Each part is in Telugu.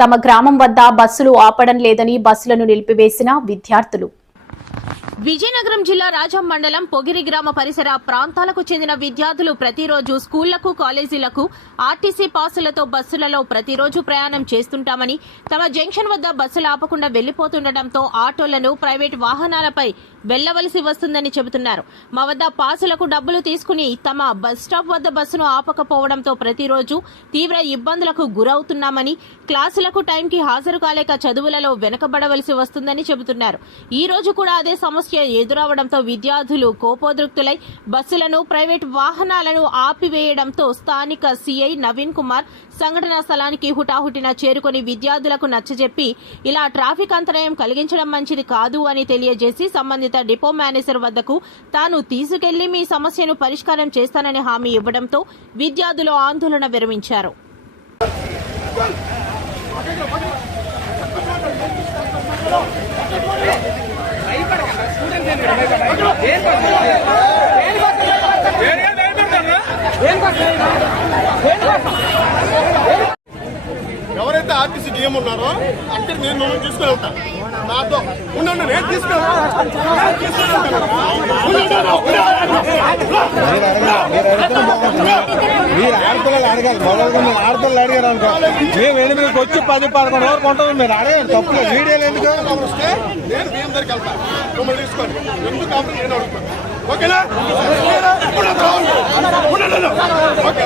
తమ గ్రామం వద్ద బస్సులు ఆపడం లేదని బస్సులను నిలిపివేసిన విద్యార్థులు. విజయనగరం జిల్లా రాజం మండలం పొగిరి గ్రామ పరిసర ప్రాంతాలకు చెందిన విద్యార్థులు ప్రతిరోజు స్కూళ్లకు, కాలేజీలకు ఆర్టీసీ పాసులతో బస్సులలో ప్రతిరోజు ప్రయాణం చేస్తుంటామని, తమ జంక్షన్ వద్ద బస్సులు ఆపకుండా వెళ్లిపోతుండటంతో ఆటోలను, ప్రైవేట్ వాహనాలపై వెళ్లవలసి వస్తుందని చెబుతున్నారు. మా వద్ద పాసులకు డబ్బులు తీసుకుని తమ బస్ స్టాప్ వద్ద బస్సును ఆపకపోవడంతో ప్రతిరోజు తీవ్ర ఇబ్బందులకు గురవుతున్నామని, క్లాసులకు టైంకి హాజరు కాలేక చదువులలో వెనుకబడవలసి వస్తుందని చెబుతున్నారు. ఈ రోజు కూడా అదే సమస్య ఎదురవడంతో విద్యార్థులు కోపోద్రిక్తులై బస్సులను, ప్రైవేట్ వాహనాలను ఆపివేయడంతో స్థానిక సీఐ నవీన్ కుమార్ సంఘటనా స్థలానికి హుటాహుటిన చేరుకుని విద్యార్థులకు నచ్చజెప్పి ఇలా ట్రాఫిక్ అంతరాయం కలిగించడం మంచిది కాదు అని తెలియజేసి సంబంధిత డిపో మేనేజర్ వద్దకు తాను తీసుకెళ్లి మీ సమస్యను పరిష్కారం చేస్తానని హామీ ఇవ్వడంతో విద్యార్థులు ఆందోళన విరమించారు. ఎవరైతే ఆర్టీసీ డిఎం ఉన్నారో అంటే నేను మిమ్మల్ని తీసుకుని వెళ్తాను. నాతో ఉండండి, నేను మీరు ఆడపిల్లలు అడగాలి. మొదలుగా మీరు ఆడపిల్లలు అడిగారు అనుకో, మేము 8కి వచ్చి 10-11 వరకు ఉంటుంది. మీరు అడగాలి, తప్పులే. వీడియోలు ఎందుకు వస్తే నేను బియ్యం దగ్గరికి వెళ్తాను, మిమ్మల్ని తీసుకోండి. ఎందుకు కాబట్టి నేను అడుగుతాను. ఓకేనా? ఓకే,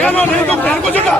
నేను కూర్చుంటా.